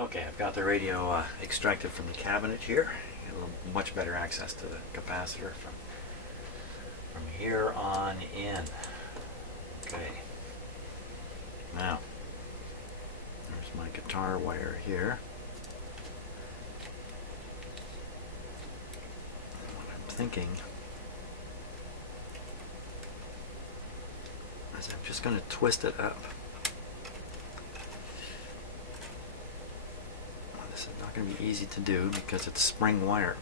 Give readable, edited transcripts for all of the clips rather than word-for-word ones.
Okay, I've got the radio extracted from the cabinet here. Get a little much better access to the capacitor from here on in. Okay. Now, there's my guitar wire here. And what I'm thinking is I'm just going to twist it up. This is not going to be easy to do because it's spring wire.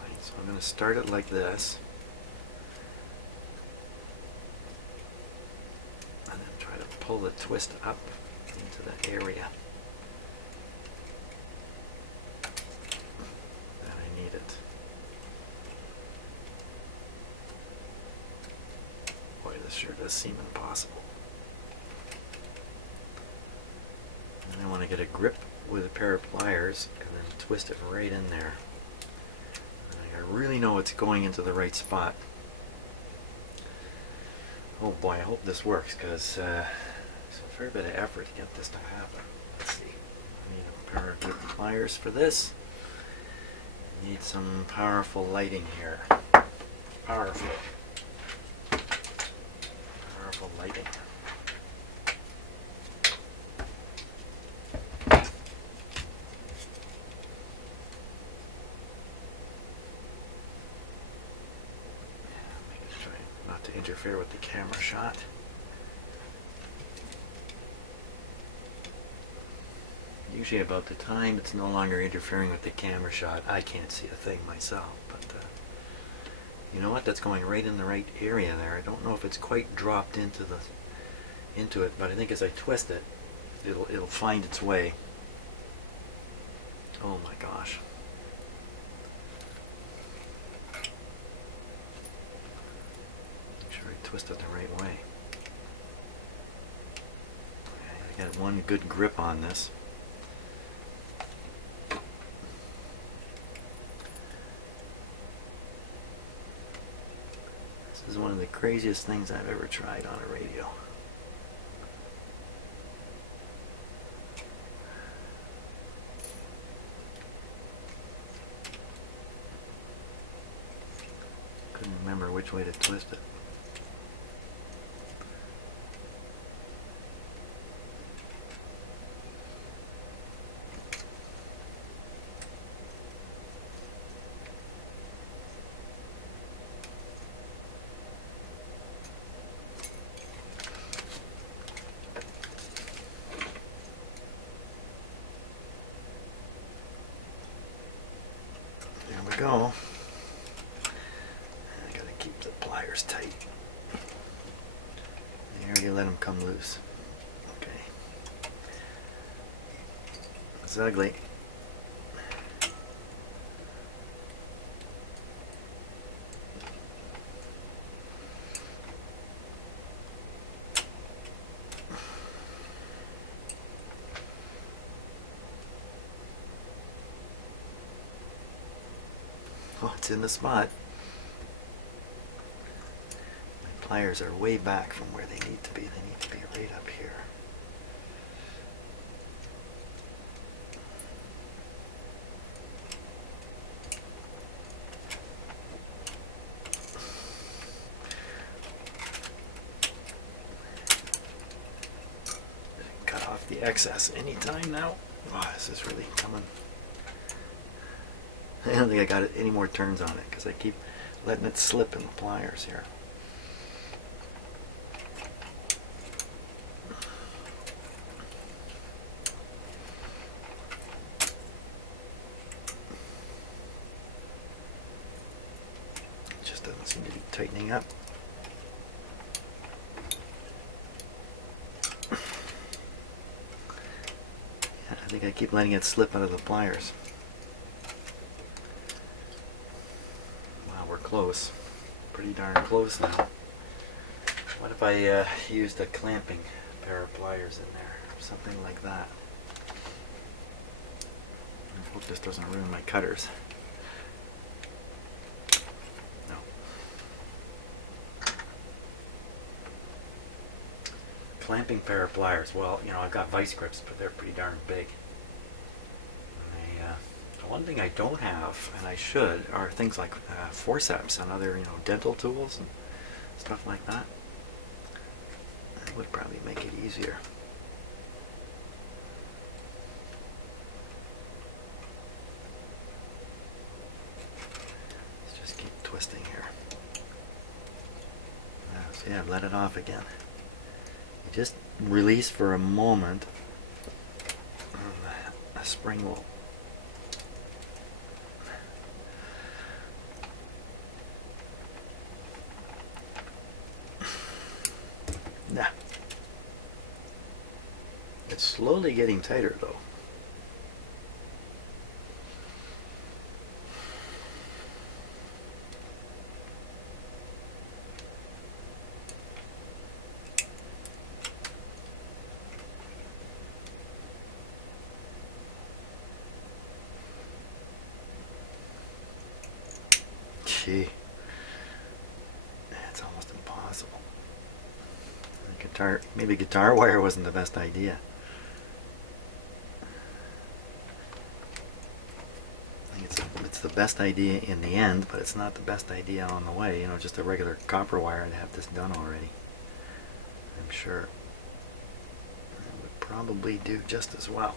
Right, so I'm going to start it like this. And then try to pull the twist up into the area that I need it. Boy, this sure does seem impossible. And I want to get a grip with a pair of pliers and then twist it right in there. And I really know it's going into the right spot. Oh boy, I hope this works because it's a fair bit of effort to get this to happen. Let's see. I need a pair of good pliers for this. I need some powerful lighting here. Powerful lighting. Not to interfere with the camera shot. Usually about the time it's no longer interfering with the camera shot, I can't see a thing myself, but you know what, that's going right in the right area there. I don't know if it's quite dropped into it, but I think as I twist it, it'll find its way. Oh my gosh. Twist it the right way. I got one good grip on this. This is one of the craziest things I've ever tried on a radio. Couldn't remember which way to twist it. There we go. I gotta keep the pliers tight. There, you let them come loose. Okay. It's ugly. Oh, it's in the spot. My pliers are way back from where they need to be. They need to be right up here. Cut off the excess anytime now. Oh, this is really coming. I don't think I got any more turns on it because I keep letting it slip in the pliers here. It just doesn't seem to be tightening up. Yeah, I think I keep letting it slip out of the pliers. Close. Pretty darn close now. What if I used a clamping pair of pliers in there? Something like that. I hope this doesn't ruin my cutters. No. Clamping pair of pliers. Well, you know, I've got vice grips, but they're pretty darn big. One thing I don't have, and I should, are things like forceps and other, dental tools and stuff like that. That would probably make it easier. Let's just keep twisting here. See, I've let it off again. You just release for a moment. The spring will. Nah. It's slowly getting tighter though. Gee. It's almost impossible. Maybe guitar wire wasn't the best idea. I think it's the best idea in the end, but it's not the best idea on the way. Just a regular copper wire to have this done already. I'm sure it would probably do just as well.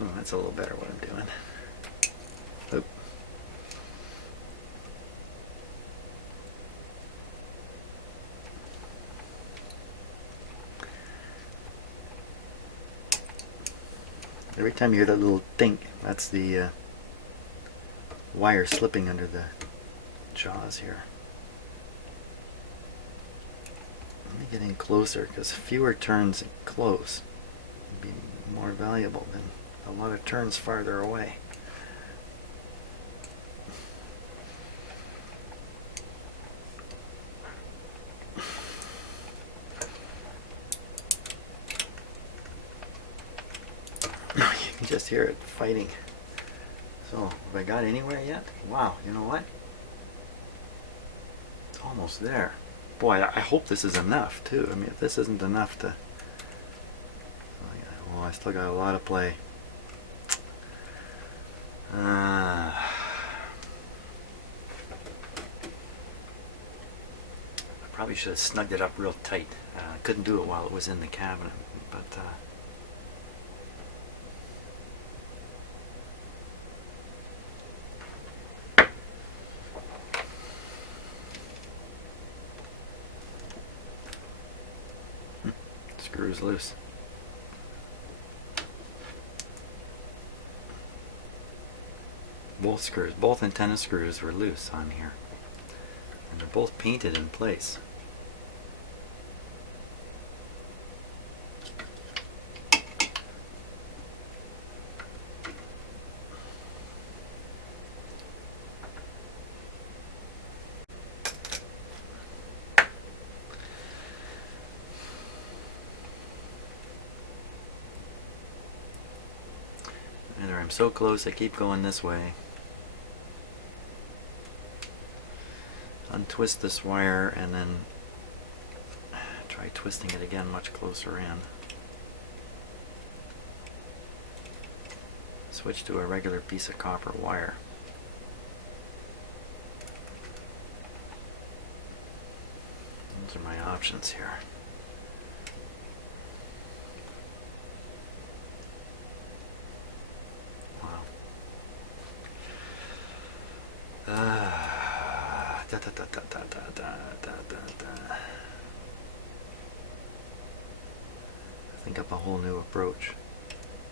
Oh, that's a little better what I'm doing. Oop. Every time you hear that little dink, that's the wire slipping under the jaws here. Let me get in closer, because fewer turns close would be more valuable than a lot of turns farther away. You can just hear it fighting. So, have I got anywhere yet? Wow, you know what? It's almost there. Boy, I hope this is enough too. I mean, if this isn't enough to... Oh, I still got a lot of play. I probably should have snugged it up real tight. I couldn't do it while it was in the cabinet, but screws loose. Both antenna screws were loose on here, and they're both painted in place. Either I'm so close I keep going this way. Untwist this wire and then try twisting it again much closer in. Switch to a regular piece of copper wire. Those are my options here. Wow. Think up a whole new approach.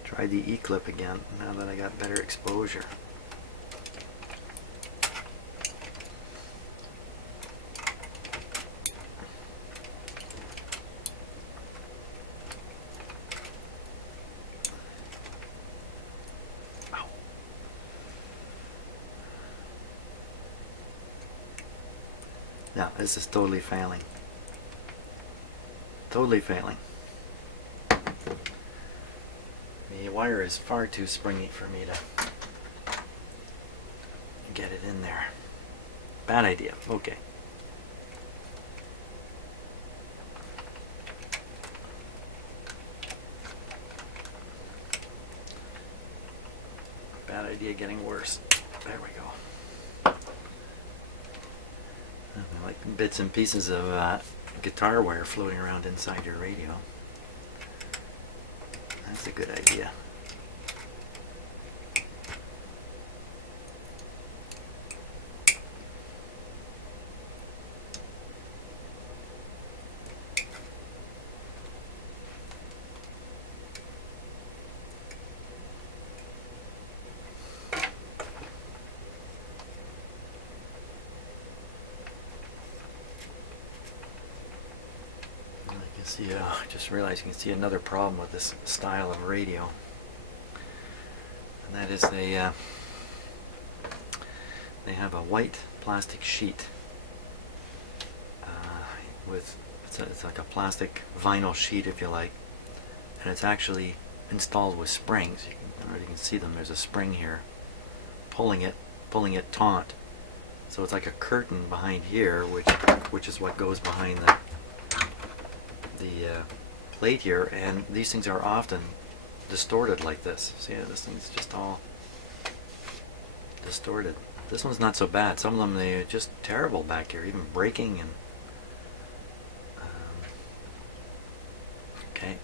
Try the E-clip again now that I got better exposure. Ow. Yeah, this is totally failing. Totally failing. The wire is far too springy for me to get it in there. Bad idea. Okay. idea getting worse. There we go. Like bits and pieces of guitar wire floating around inside your radio. That's a good idea. See, I just realized you can see another problem with this style of radio, and that is they have a white plastic sheet with it's like a plastic vinyl sheet, if you like, and it's actually installed with springs. You can see them. There's a spring here pulling it taut. So it's like a curtain behind here, which is what goes behind the plate here, and these things are often distorted like this. See, this thing's just all distorted. This one's not so bad. Some of them, they're just terrible back here, even breaking. And okay.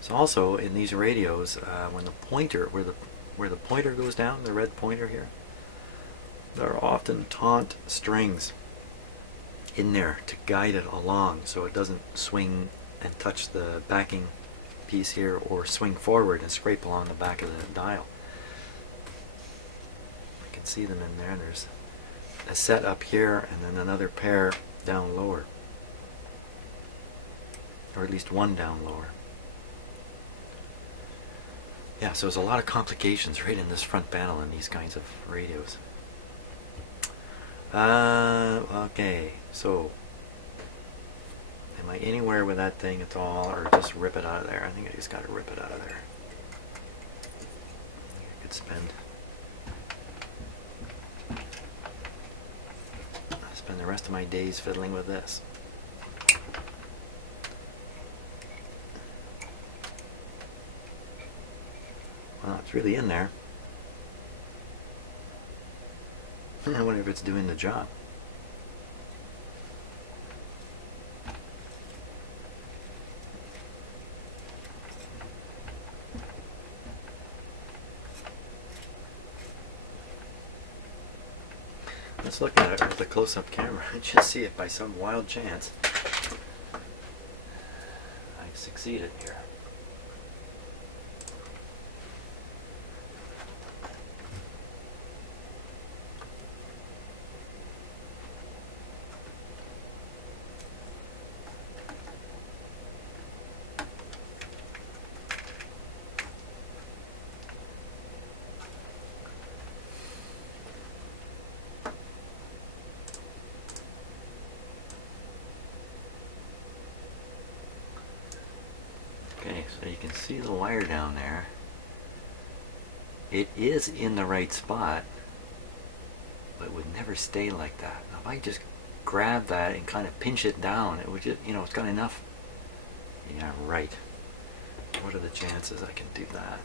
So also in these radios, when the pointer, where the pointer goes down, the red pointer here, there are often taut strings in there to guide it along so it doesn't swing and touch the backing piece here, or swing forward and scrape along the back of the dial. I can see them in there, and there's a set up here and then another pair down lower, or at least one down lower. Yeah, so there's a lot of complications right in this front panel in these kinds of radios. Okay, so am I anywhere with that thing at all, or just rip it out of there? I think I just got to rip it out of there. I could spend the rest of my days fiddling with this. Well, it's really in there. I wonder if it's doing the job. Let's look at it with a close-up camera and just see if by some wild chance I've succeeded here. Okay, so you can see the wire down there. It is in the right spot, but it would never stay like that. Now if I just grab that and kind of pinch it down, it would just, it's got enough. Yeah, right. What are the chances I can do that?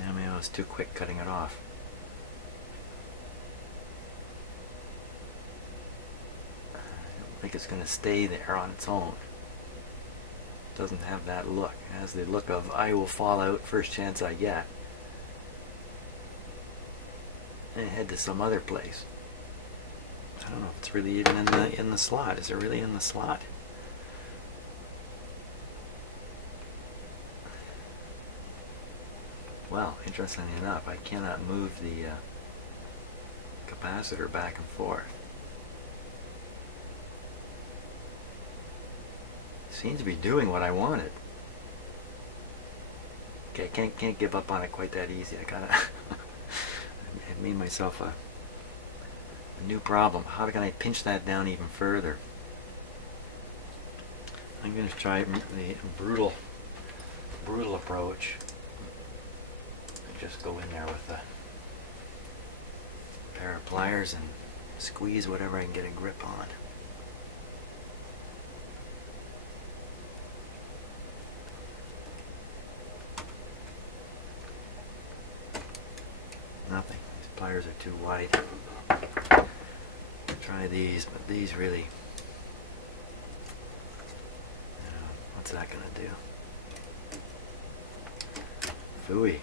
Yeah, maybe I was too quick cutting it off. I think it's going to stay there on its own. It doesn't have that look. It has the look of I will fall out first chance I get and head to some other place. I don't know if it's really even in the slot. Is it really in the slot? Well, interestingly enough, I cannot move the capacitor back and forth. Seems to be doing what I wanted. Okay, I can't give up on it quite that easy. I gotta I made myself a new problem. How can I pinch that down even further? I'm going to try the brutal approach. Just go in there with a pair of pliers and squeeze whatever I can get a grip on. amplifiers are too wide. Try these, but these really, what's that gonna do? Phooey.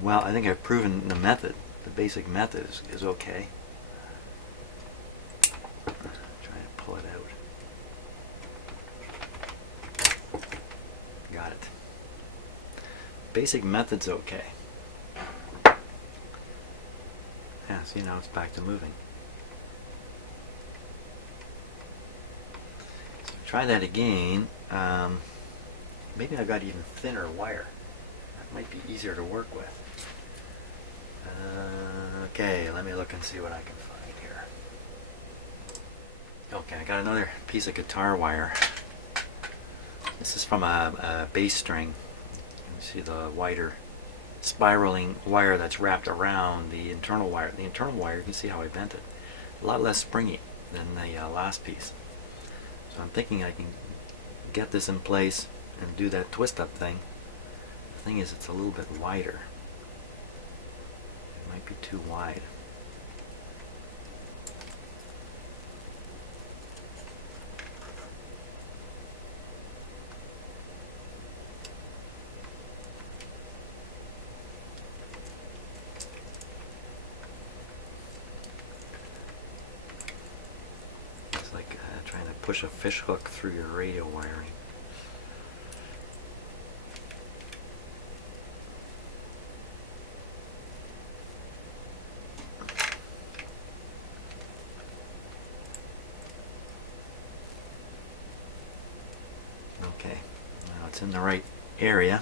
Well, I think I've proven the method. The basic method is okay. Try to pull it out. Got it. Basic method's okay. Yeah, see, now it's back to moving. So try that again. Maybe I got even thinner wire. That might be easier to work with. Okay, let me look and see what I can find here. Okay, I got another piece of guitar wire. This is from a bass string. You see the wider spiraling wire that's wrapped around the internal wire. The internal wire, you can see how I bent it. A lot less springy than the last piece. So I'm thinking I can get this in place and do that twist up thing. The thing is, it's a little bit wider. Might be too wide. It's like trying to push a fish hook through your radio wiring. Okay, now it's in the right area.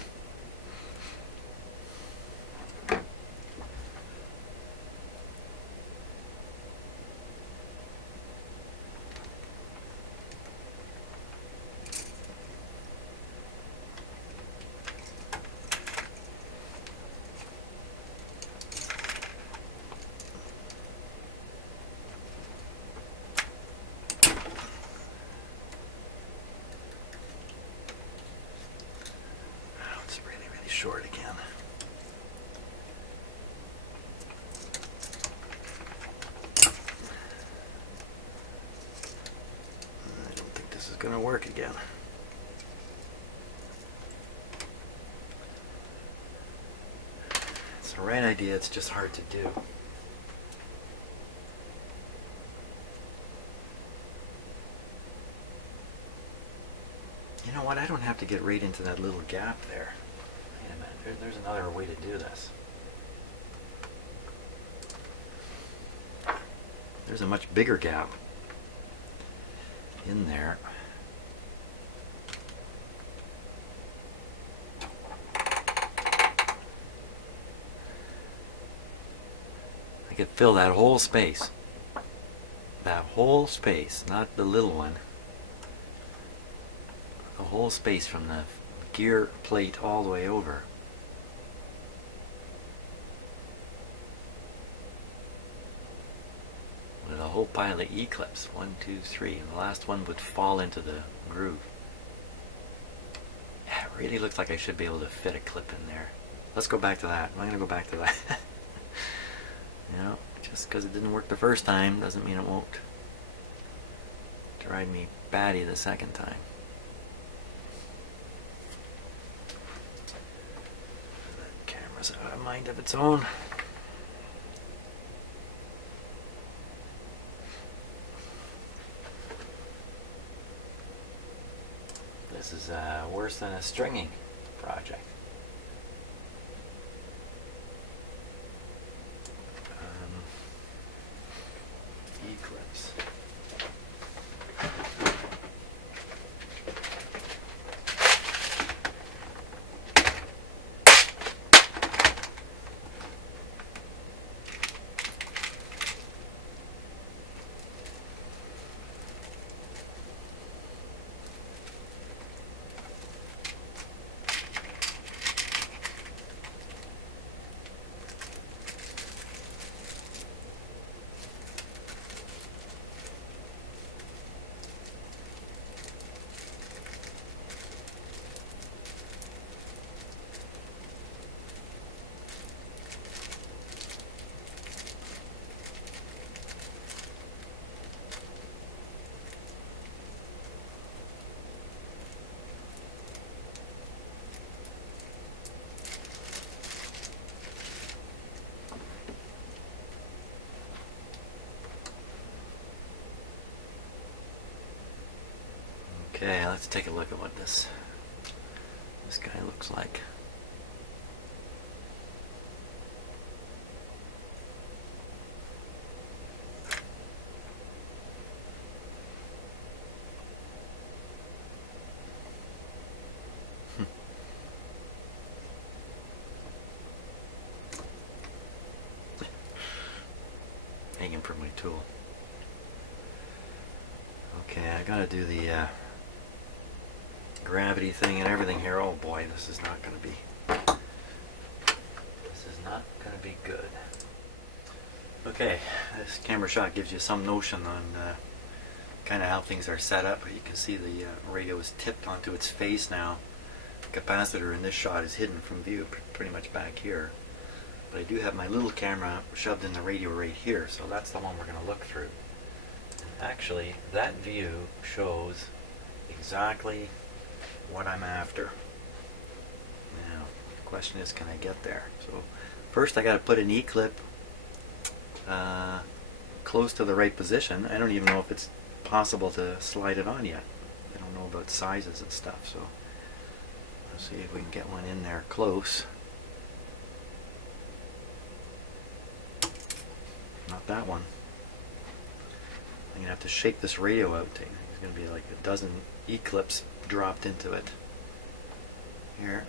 Short again. I don't think this is going to work again. It's the right idea, it's just hard to do. You know what? I don't have to get right into that little gap there. Wait a minute, there's another way to do this. There's a much bigger gap in there. I could fill that whole space. That whole space, not the little one. The whole space from the gear plate all the way over. With a whole pile of E-clips, 1, 2, 3, and the last one would fall into the groove. Yeah, it really looks like I should be able to fit a clip in there. Let's go back to that. I'm going to go back to that. You know, just because it didn't work the first time doesn't mean it won't drive me batty the second time. That camera's out of mind of its own. This is worse than a stringing project. E-clips. Okay, let's take a look at what this guy looks like. Hanging from my tool. Okay, I gotta do the gravity thing and everything here. Oh boy, this is not gonna be good. Okay, this camera shot gives you some notion on kind of how things are set up. You can see the radio is tipped onto its face now. The capacitor in this shot is hidden from view, pretty much back here. But I do have my little camera shoved in the radio right here, so that's the one we're going to look through. And actually, that view shows exactly what I'm after. Now, the question is, can I get there? So first I got to put an E-clip close to the right position. I don't even know if it's possible to slide it on yet. I don't know about sizes and stuff, so let's see if we can get one in there close. Not that one. I'm gonna have to shake this radio out. There's gonna be like a dozen E-clips dropped into it. Here,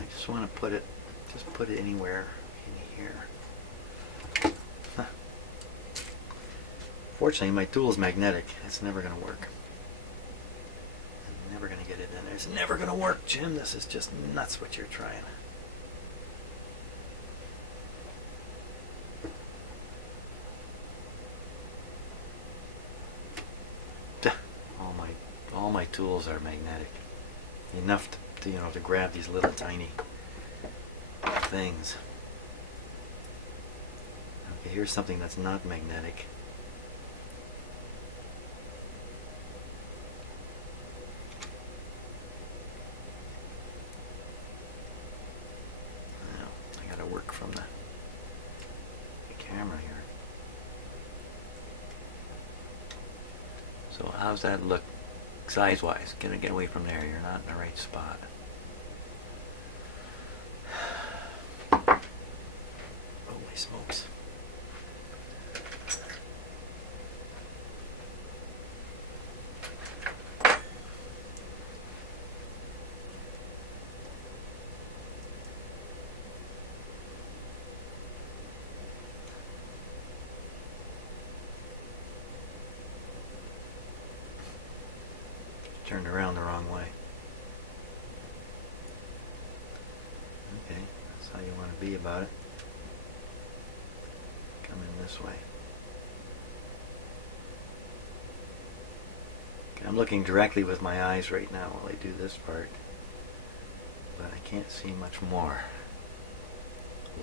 I just want to put it anywhere in here. Huh. Fortunately, my tool is magnetic. It's never gonna work. I'm never gonna get it in there. It's never gonna work, Jim. This is just nuts what you're trying. All my tools are magnetic. Enough to grab these little tiny things. Okay, here's something that's not magnetic. Now, I gotta work from the camera here. So how's that look? Size-wise, gonna get away from there. You're not in the right spot. Holy smokes. Turned around the wrong way. Okay, that's how you want to be about it. Come in this way. Okay, I'm looking directly with my eyes right now while I do this part, but I can't see much more.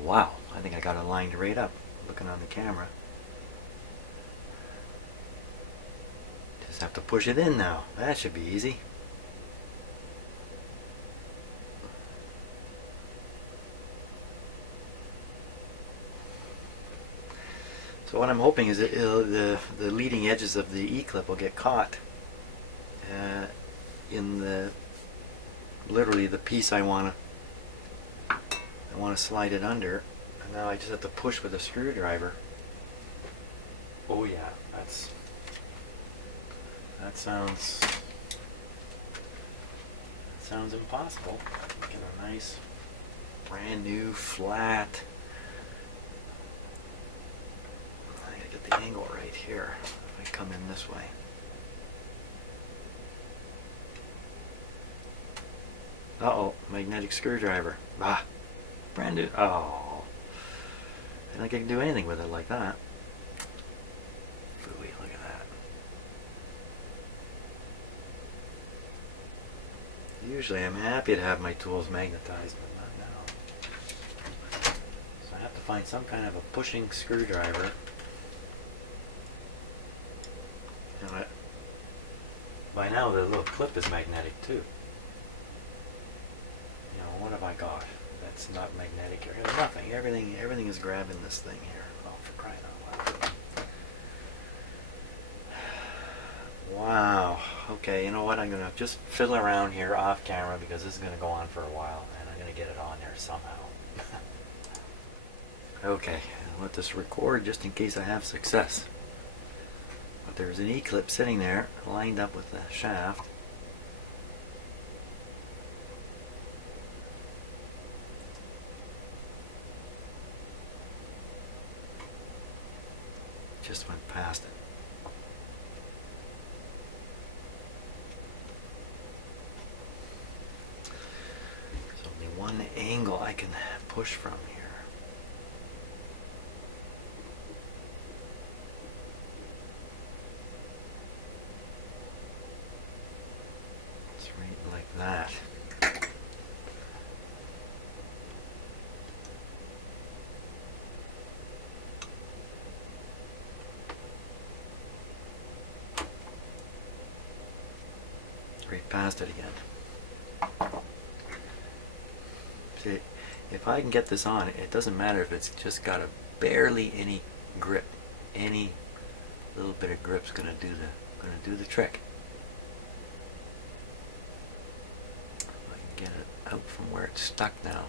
Wow, I think I got it lined right up looking on the camera. Just have to push it in now. That should be easy. So what I'm hoping is that the leading edges of the E-clip will get caught in literally the piece I want to slide it under, and now I just have to push with a screwdriver. Oh yeah, that sounds impossible. Get a nice brand new flat. I gotta get the angle right here if I come in this way. Uh-oh, magnetic screwdriver. Ah, brand new. Oh, I don't think I can do anything with it like that. Phooey, look at that. Usually I'm happy to have my tools magnetized, but not now. So I have to find some kind of a pushing screwdriver. And by now the little clip is magnetic too. What have I got that's not magnetic here? Nothing. Everything is grabbing this thing here. Oh, for crying out loud. Wow. Okay, you know what? I'm going to just fiddle around here off camera because this is going to go on for a while and I'm going to get it on there somehow. Okay, I'll let this record just in case I have success. But there's an E-clip sitting there lined up with the shaft. Just went past it. There's only one angle I can push from here. It's right like that. Right past it again. See, if I can get this on, it doesn't matter if it's just got a barely any grip. Any little bit of grip's gonna do the trick. If I can get it out from where it's stuck now.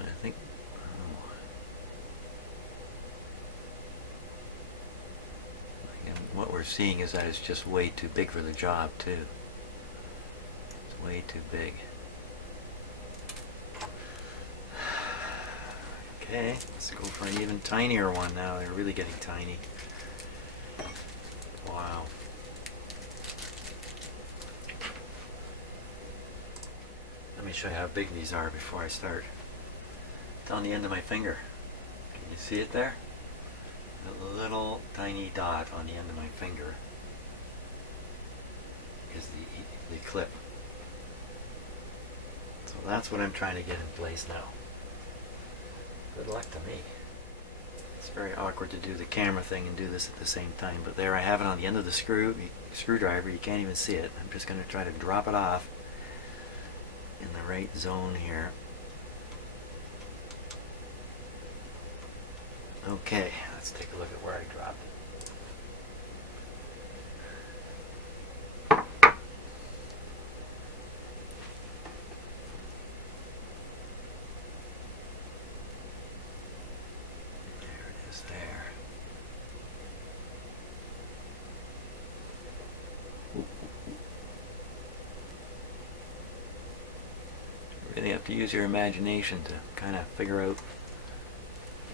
I think what we're seeing is that it's just way too big for the job too. It's way too big. Okay, let's go for an even tinier one now. They're really getting tiny. Wow. Let me show you how big these are before I start. It's on the end of my finger. Can you see it there? A little tiny dot on the end of my finger is the clip. So that's what I'm trying to get in place now. Good luck to me. It's very awkward to do the camera thing and do this at the same time, but there I have it on the end of the screwdriver. You can't even see it. I'm just going to try to drop it off in the right zone here. Okay, let's take a look at where I dropped it. There it is there. You really have to use your imagination to kind of figure out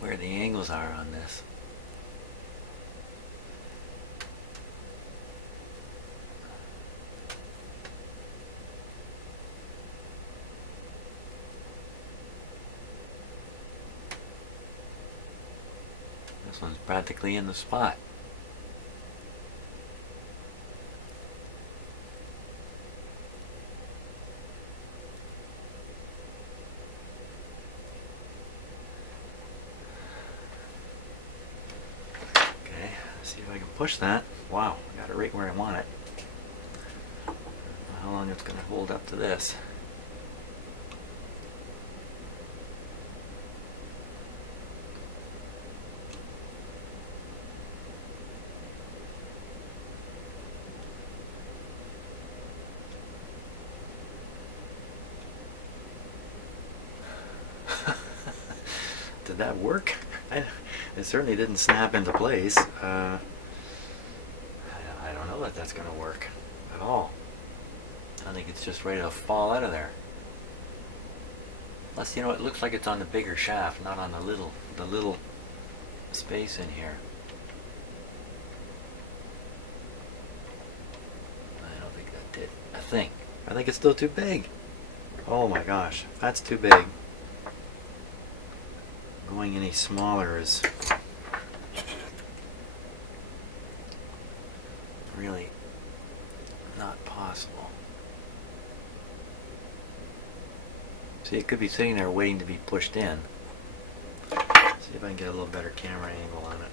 where the angles are on this. This one's practically in the spot. See if I can push that. Wow, I got it right where I want it. I don't know how long it's going to hold up to this. Did that work? It certainly didn't snap into place. I don't know that that's going to work at all. I think it's just ready to fall out of there. Plus, you know, it looks like it's on the bigger shaft, not on the little space in here. I don't think that did a thing. I think it's still too big. Oh my gosh, that's too big. Going any smaller is really not possible. See, it could be sitting there waiting to be pushed in. See if I can get a little better camera angle on it.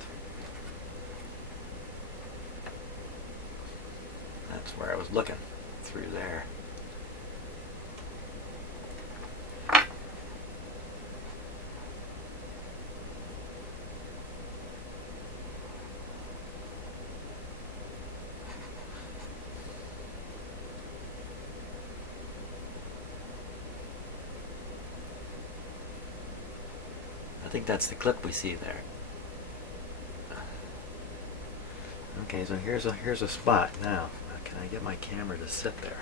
That's where I was looking, through there. I think that's the clip we see there. Okay, so here's a spot now. Can I get my camera to sit there?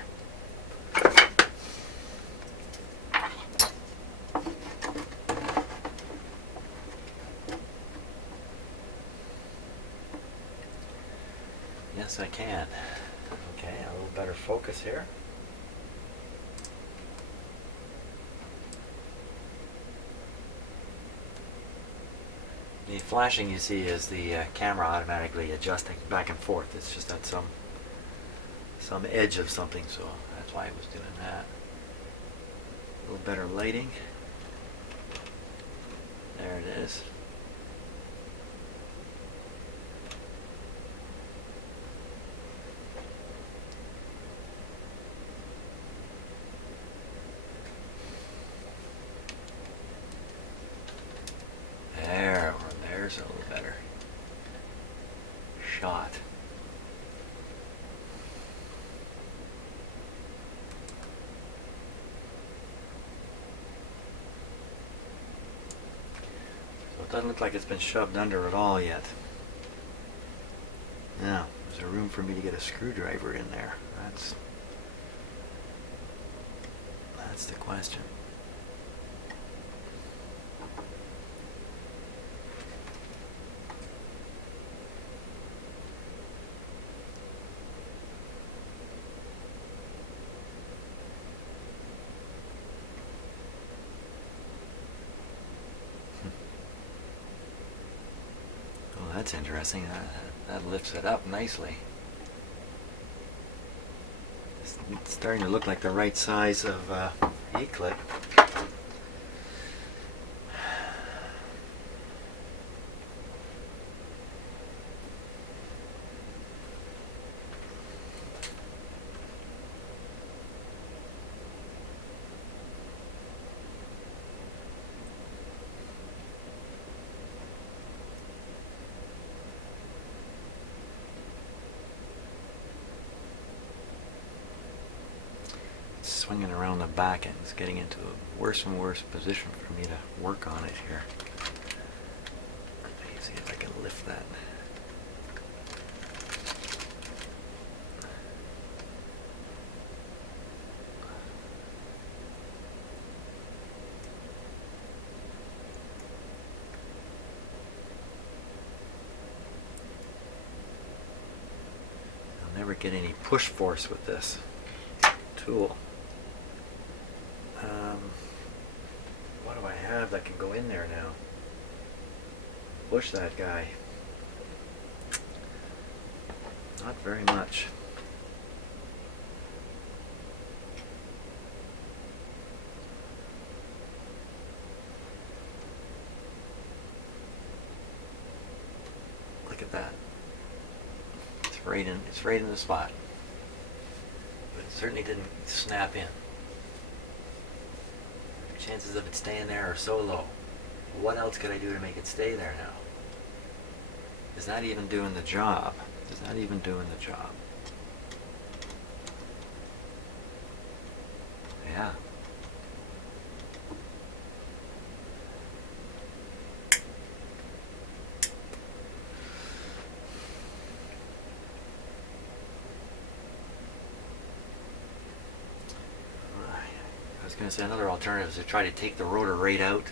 Yes, I can. Okay, a little better focus here. The flashing you see is the camera automatically adjusting back and forth. It's just at some edge of something, so that's why I was doing that. A little better lighting. There it is. There's a little better shot. So it doesn't look like it's been shoved under at all yet. Now, there's a room for me to get a screwdriver in there. That's the question. That's interesting. That lifts it up nicely. It's starting to look like the right size of E-clip. Swinging around the back and it's getting into a worse and worse position for me to work on it here. Let me see if I can lift that. I'll never get any push force with this tool. What do I have that can go in there now? Push that guy. Not very much. Look at that. It's right in the spot. But it certainly didn't snap in. Chances of it staying there are so low. What else could I do to make it stay there now? It's not even doing the job. It's not even doing the job. Yeah. I was going to say another alternative is to try to take the rotor right out,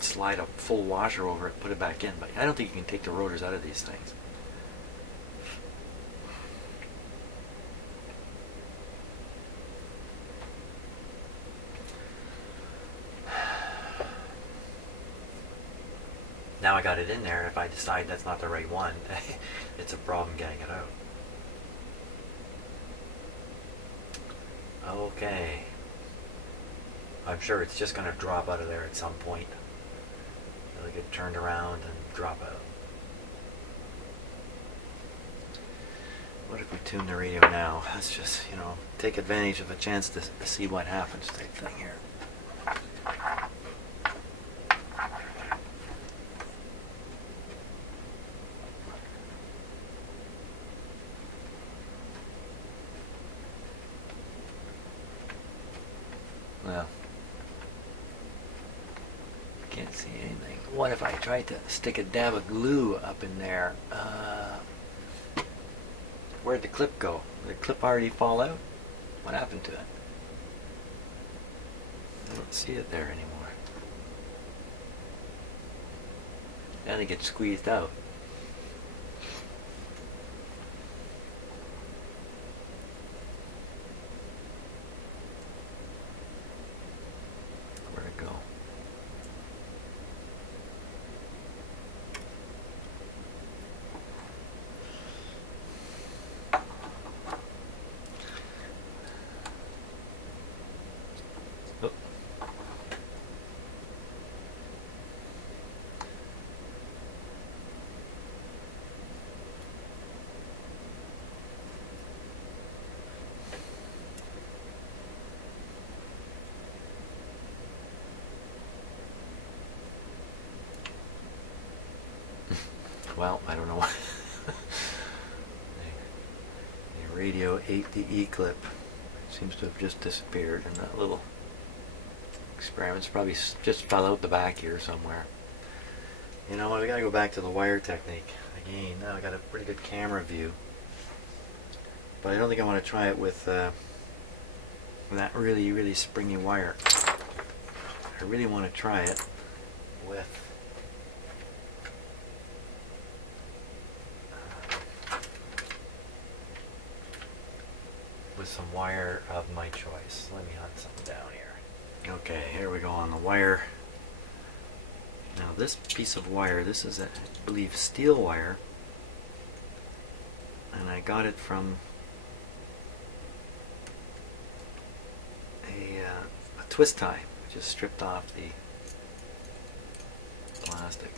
slide a full washer over it, put it back in. But I don't think you can take the rotors out of these things. Now I got it in there, and if I decide that's not the right one, it's a problem getting it out. Okay. I'm sure it's just going to drop out of there at some point. It'll get turned around and drop out. What if we tune the radio now? Let's just, you know, take advantage of a chance to see what happens type thing here. Well, can't see anything. What if I tried to stick a dab of glue up in there? Where'd the clip go? Did the clip already fall out? What happened to it? I don't see it there anymore. I think it squeezed out. Where'd it go? Oh. Well, I don't know why. The radio ate the E-clip. Seems to have just disappeared in that little experiment. It's probably just fell out the back here somewhere. You know what, we gotta go back to the wire technique again. Now I got a pretty good camera view, but I don't think I want to try it with that really springy wire. I really want to try it with some wire of my choice. Let me hunt something down here. Okay, here we go on the wire. Now this piece of wire, this is I believe steel wire, and I got it from a twist tie. I just stripped off the plastic.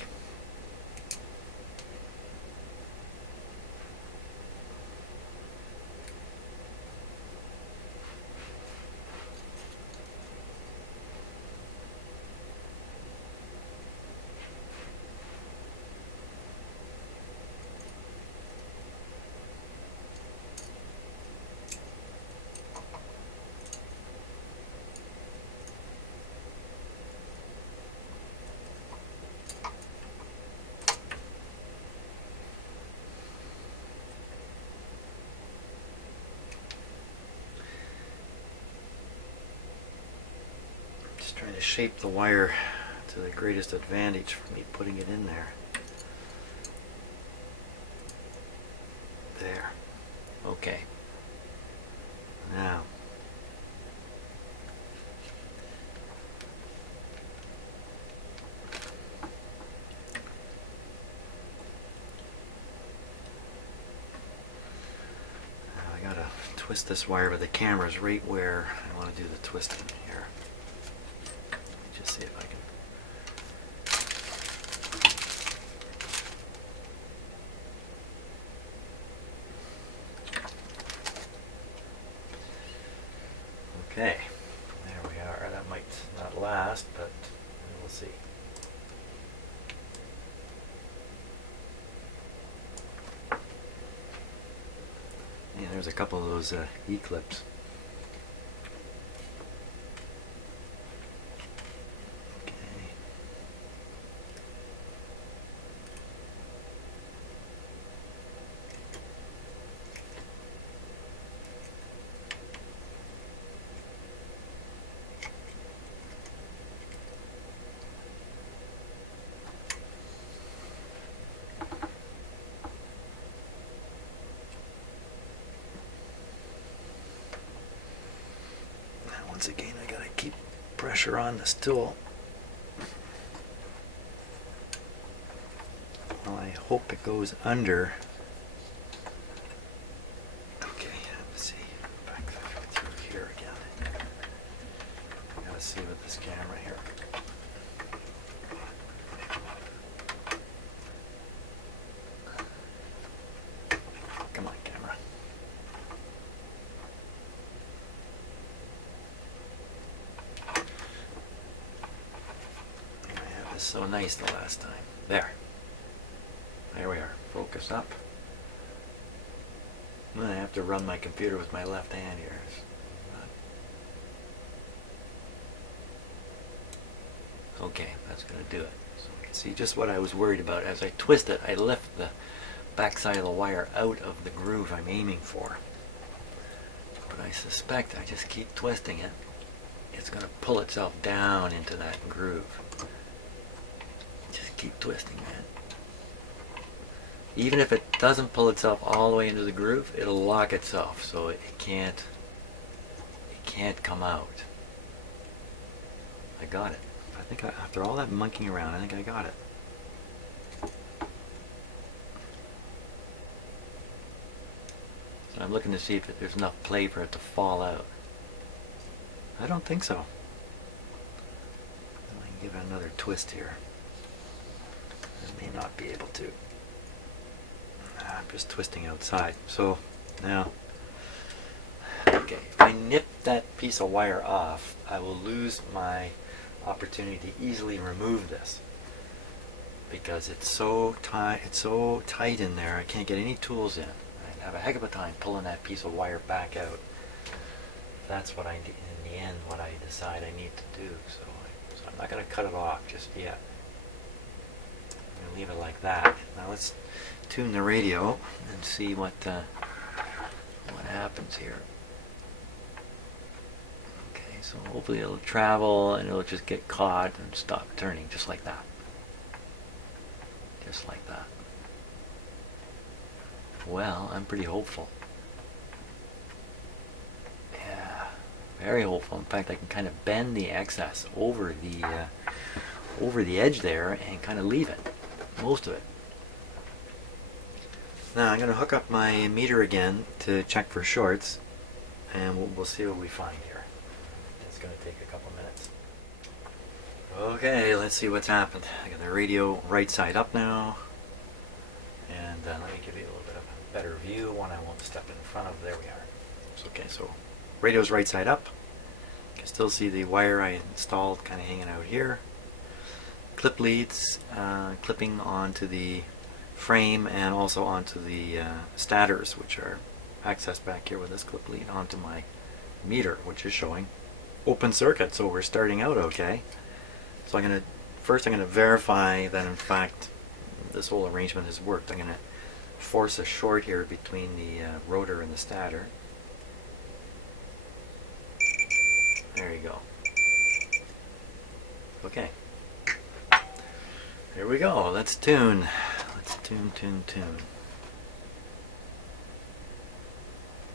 Trying to shape the wire to the greatest advantage for me putting it in there. There. Okay. Now. I gotta twist this wire, but the camera's right where I want to do the twisting here. Just see if I can. Okay, there we are. That might not last, but we'll see. Yeah, there's a couple of those E-clips. Once again, I gotta keep pressure on this tool. Well, I hope it goes under. Okay, let's see. Back through here again. I gotta see with this camera here. Come on, camera. so nice the last time. There. There we are. Focus up. I'm going to have to run my computer with my left hand here. Okay, that's going to do it. So you can see just what I was worried about. As I twist it, I lift the backside of the wire out of the groove I'm aiming for. But I suspect I just keep twisting it, it's going to pull itself down into that groove. Just keep twisting that. Even if it doesn't pull itself all the way into the groove, it'll lock itself, so it can't come out. I got it. I think after all that monkeying around, I think I got it. So I'm looking to see if there's enough play for it to fall out. I don't think so. I can give it another twist here. I may not be able to. I'm just twisting outside. So now, okay, if I nip that piece of wire off, I will lose my opportunity to easily remove this, because it's so tight in there. I can't get any tools in. I have a heck of a time pulling that piece of wire back out. That's what I in the end what I decide I need to do. So I'm not going to cut it off just yet. I'm going to leave it like that. Now let's tune the radio and see what happens here. So hopefully it'll travel and it'll just get caught and stop turning just like that. Just like that. Well, I'm pretty hopeful. Yeah, very hopeful. In fact, I can kind of bend the excess over the edge there and kind of leave it, most of it. Now I'm going to hook up my meter again to check for shorts, and we'll see what we find here. Going to take a couple minutes. Okay, let's see what's happened. I got the radio right side up now, and let me give you a little bit of a better view, one I won't step in front of. There we are. Okay, so radio's right side up. You can still see the wire I installed kind of hanging out here. Clip leads clipping onto the frame and also onto the stators, which are accessed back here with this clip lead onto my meter, which is showing open circuit, so we're starting out okay. So I'm going to verify that in fact this whole arrangement has worked. I'm going to force a short here between the rotor and the stator. There you go. Okay. Here we go. Let's tune. Let's tune.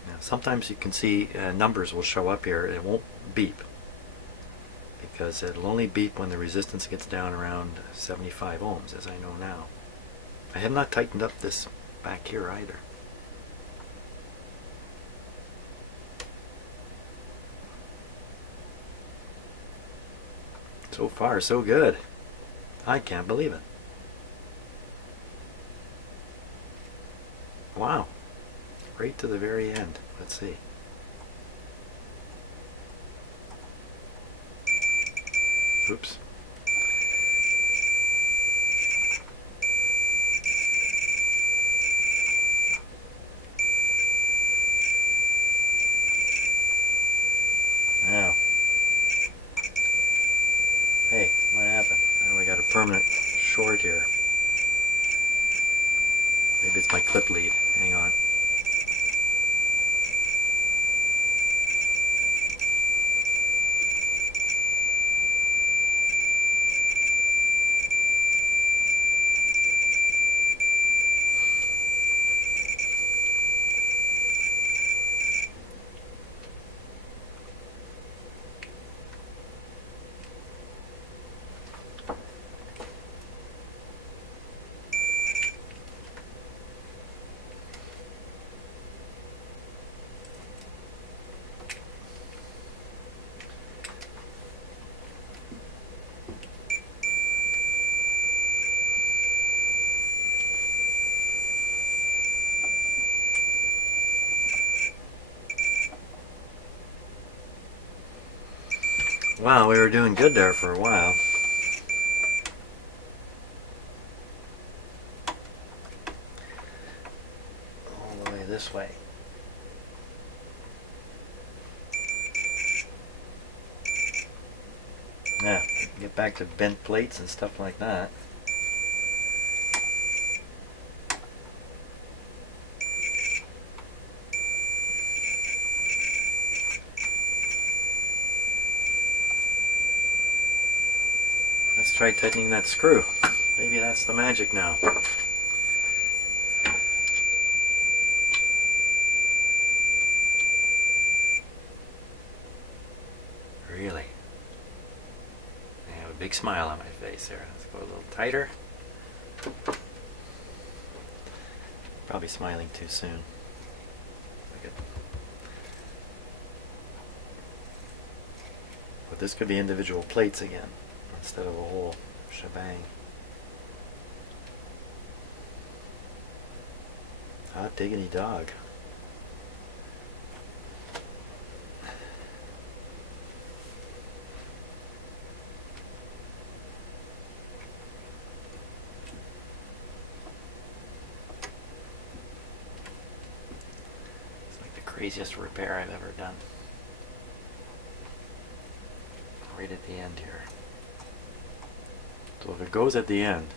Now, sometimes you can see numbers will show up here. It won't beep, because it'll only beep when the resistance gets down around 75 ohms, as I know now. I have not tightened up this back here either. So far, so good. I can't believe it. Wow. Right to the very end. Let's see. Oops. Now. Hey, what happened? Now we got a permanent short here. Maybe it's my clip lead. Hang on. Wow, we were doing good there for a while. this way. Now, get back to bent plates and stuff like that. Let's try tightening that screw. Maybe that's the magic now. Really? I have a big smile on my face there. Let's go a little tighter. Probably smiling too soon. But this could be individual plates again, instead of a whole shebang. Hot diggity dog. It's like the craziest repair I've ever done. Right at the end here. So if it goes at the end,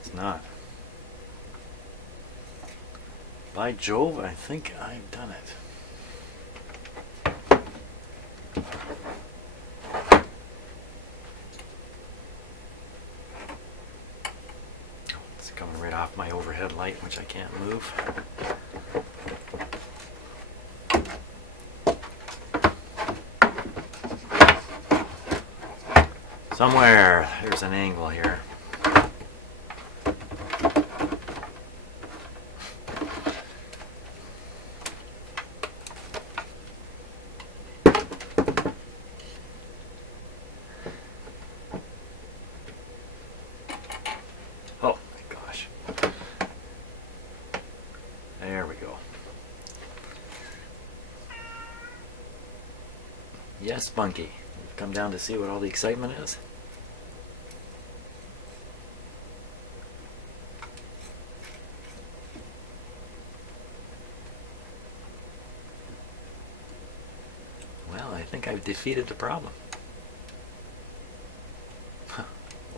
it's not. By Jove, I think I've done it. It's coming right off my overhead light, which I can't move. Somewhere there's an angle here. Oh my gosh. There we go. Yes, Spunky. You've come down to see what all the excitement is? Well, I think I've defeated the problem.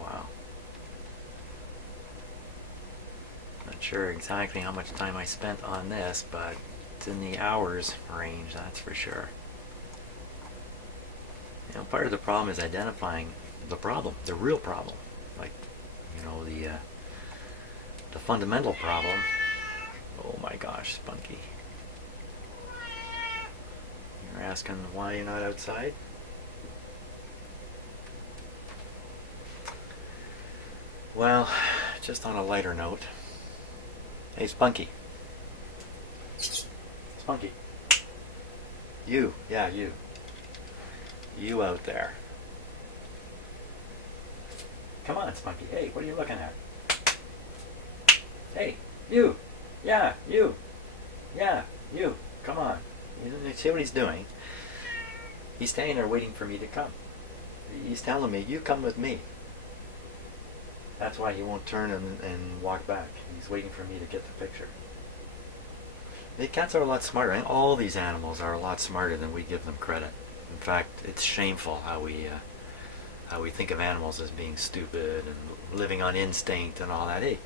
Wow. Not sure exactly how much time I spent on this, but it's in the hours range, that's for sure. You know, part of the problem is identifying the problem, the real problem. Like, you know, the fundamental problem. Oh my gosh, Spunky. You're asking why you're not outside? Well, just on a lighter note. Hey, Spunky. Spunky. You, yeah, you. You out there. Come on, Spunky. Hey, what are you looking at? Hey, you. Yeah, you. Yeah, you. Come on. You see what he's doing? He's standing there waiting for me to come. He's telling me, you come with me. That's why he won't turn and walk back. He's waiting for me to get the picture. The cats are a lot smarter. And all these animals are a lot smarter than we give them credit. In fact, it's shameful how we think of animals as being stupid and living on instinct and all that. Hey,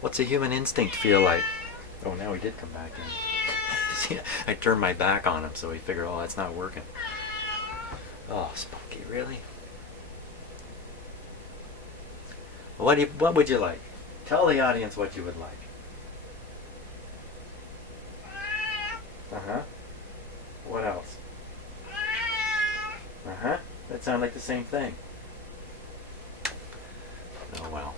what's a human instinct feel like? Oh, now he did come back in. See, I turned my back on him, so he figured, oh, that's not working. Oh, Spunky, really? What would you like? Tell the audience what you would like. Uh-huh. What else? Uh-huh. That sounds like the same thing. Oh, well.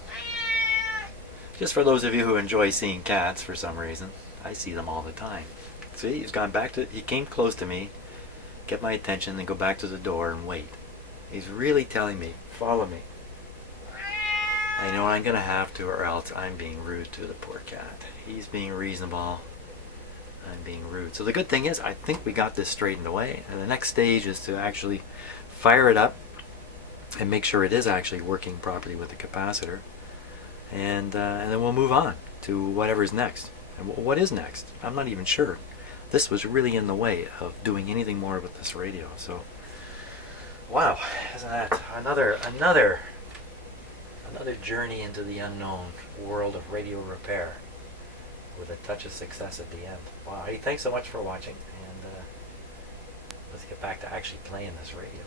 Just for those of you who enjoy seeing cats for some reason, I see them all the time. See, he's gone back to, he came close to me, get my attention, then go back to the door and wait. He's really telling me, follow me. I know I'm going to have to, or else I'm being rude to the poor cat. He's being reasonable. I'm being rude. So the good thing is, I think we got this straightened away. And the next stage is to actually fire it up and make sure it is actually working properly with the capacitor. and then we'll move on to whatever's next. And what is next? I'm not even sure. This was really in the way of doing anything more with this radio. So, wow, isn't that another journey into the unknown world of radio repair, with a touch of success at the end. Wow, hey, thanks so much for watching, and let's get back to actually playing this radio.